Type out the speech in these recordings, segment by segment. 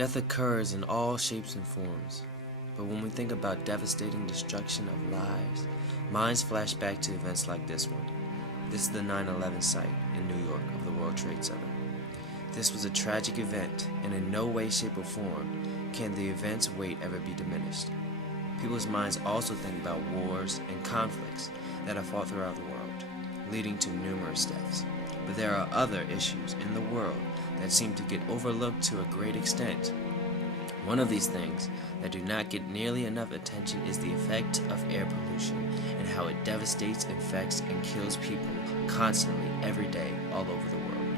Death occurs in all shapes and forms, but when we think about devastating destruction of lives, minds flash back to events like this one. This is the 9/11 site in New York of the World Trade Center. This was a tragic event, and in no way, shape, or form can the event's weight ever be diminished. People's minds also think about wars and conflicts that are fought throughout the world, leading to numerous deaths. But there are other issues in the world that seem to get overlooked to a great extent. One of these things that do not get nearly enough attention is the effect of air pollution and how it devastates, infects, and kills people constantly every day all over the world.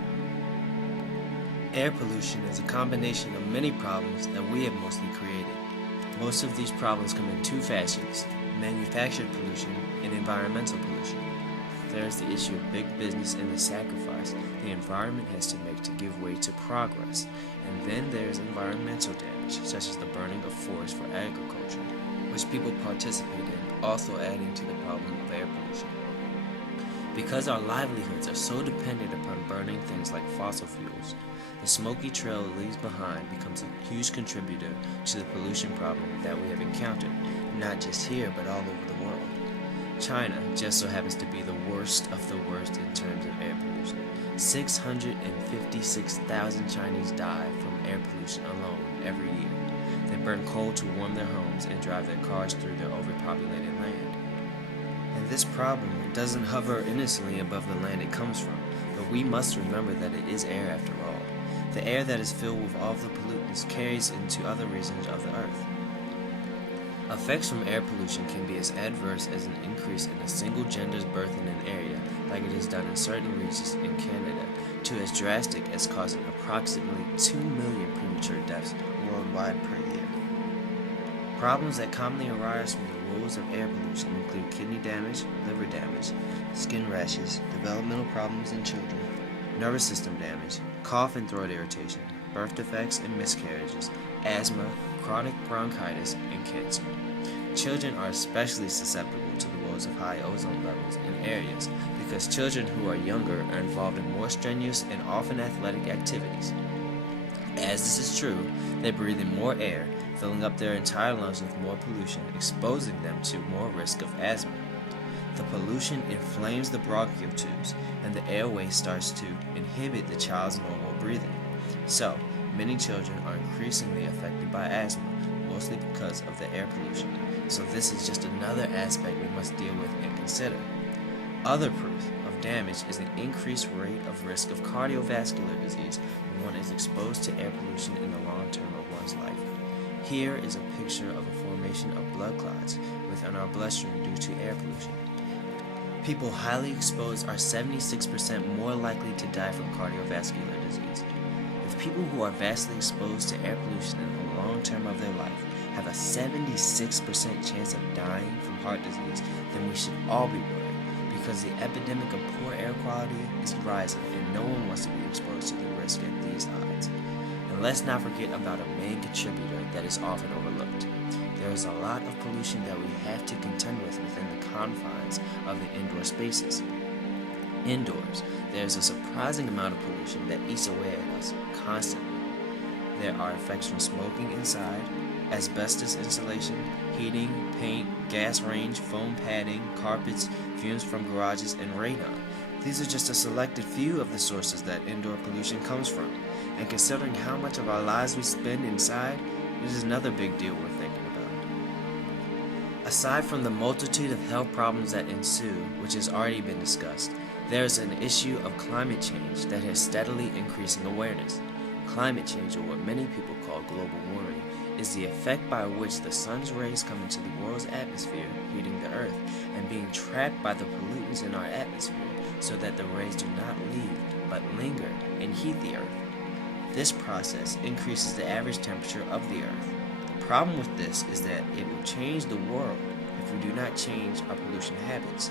Air pollution is a combination of many problems that we have mostly created. Most of these problems come in two fashions: manufactured pollution and environmental pollution. There is the issue of big business and the sacrifice the environment has to make to give way to progress. And then there is environmental damage, such as the burning of forests for agriculture, which people participate in, also adding to the problem of air pollution. Because our livelihoods are so dependent upon burning things like fossil fuels, the smoky trail it leaves behind becomes a huge contributor to the pollution problem that we have encountered, not just here but all over the world. China just so happens to be the worst of the worst in terms of air pollution. 656,000 Chinese die from air pollution alone every year. They burn coal to warm their homes and drive their cars through their overpopulated land. And this problem doesn't hover innocently above the land it comes from, but we must remember that it is air after all. The air that is filled with all the pollutants carries into other regions of the earth. Effects from air pollution can be as adverse as an increase in a single gender's birth in an area, like it is done in certain regions in Canada, to as drastic as causing approximately 2 million premature deaths worldwide per year. Problems that commonly arise from the woes of air pollution include kidney damage, liver damage, skin rashes, developmental problems in children, nervous system damage, cough and throat irritation, birth defects and miscarriages, asthma, chronic bronchitis, and cancer. Children are especially susceptible to the woes of high ozone levels in areas because children who are younger are involved in more strenuous and often athletic activities. As this is true, they breathe in more air, filling up their entire lungs with more pollution, exposing them to more risk of asthma. The pollution inflames the bronchial tubes, and the airway starts to inhibit the child's normal breathing. So, many children are increasingly affected by asthma, mostly because of the air pollution. So this is just another aspect we must deal with and consider. Other proof of damage is the increased rate of risk of cardiovascular disease when one is exposed to air pollution in the long term of one's life. Here is a picture of a formation of blood clots within our bloodstream due to air pollution. People highly exposed are 76% more likely to die from cardiovascular disease. If people who are vastly exposed to air pollution in the long term of their life have a 76% chance of dying from heart disease, then we should all be worried, because the epidemic of poor air quality is rising and no one wants to be exposed to the risk at these odds. And let's not forget about a main contributor that is often overlooked. There is a lot of pollution that we have to contend with within the confines of the indoor spaces. Indoors, there is a surprising amount of pollution that eats away at us constantly. There are effects from smoking inside, asbestos insulation, heating, paint, gas range, foam padding, carpets, fumes from garages, and radon. These are just a selected few of the sources that indoor pollution comes from. And considering how much of our lives we spend inside, it is another big deal we're thinking about. Aside from the multitude of health problems that ensue, which has already been discussed, there is an issue of climate change that has steadily increasing awareness. Climate change, or what many people call global warming, is the effect by which the sun's rays come into the world's atmosphere, heating the earth, and being trapped by the pollutants in our atmosphere so that the rays do not leave but linger and heat the earth. This process increases the average temperature of the earth. The problem with this is that it will change the world if we do not change our pollution habits.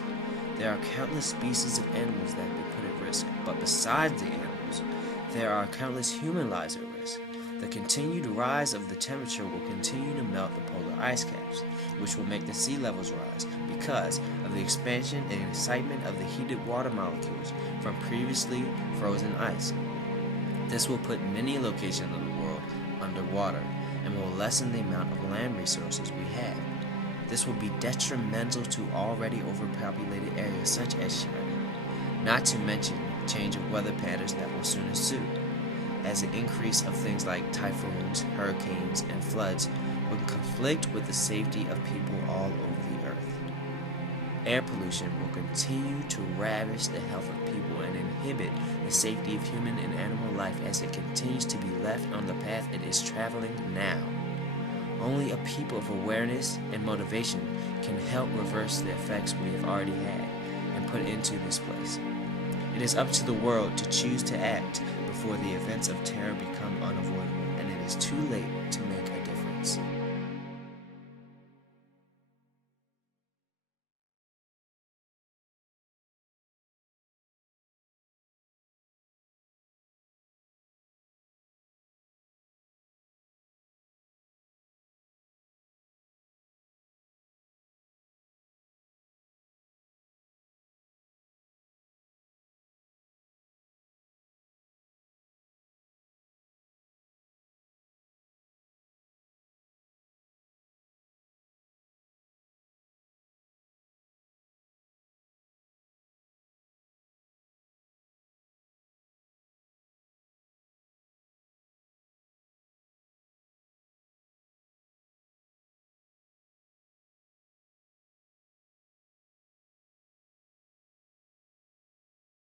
There are countless species of animals that will be put at risk, but besides the animals, there are countless human lives at risk. The continued rise of the temperature will continue to melt the polar ice caps, which will make the sea levels rise because of the expansion and excitement of the heated water molecules from previously frozen ice. This will put many locations of the world underwater and will lessen the amount of land resources we have. This will be detrimental to already overpopulated areas such as China, not to mention change of weather patterns that will soon ensue, as the increase of things like typhoons, hurricanes, and floods will conflict with the safety of people all over the earth. Air pollution will continue to ravage the health of people and inhibit the safety of human and animal life as it continues to be left on the path it is traveling now. Only a people of awareness and motivation can help reverse the effects we have already had and put into this place. It is up to the world to choose to act before the events of terror become unavoidable and it is too late to make a difference.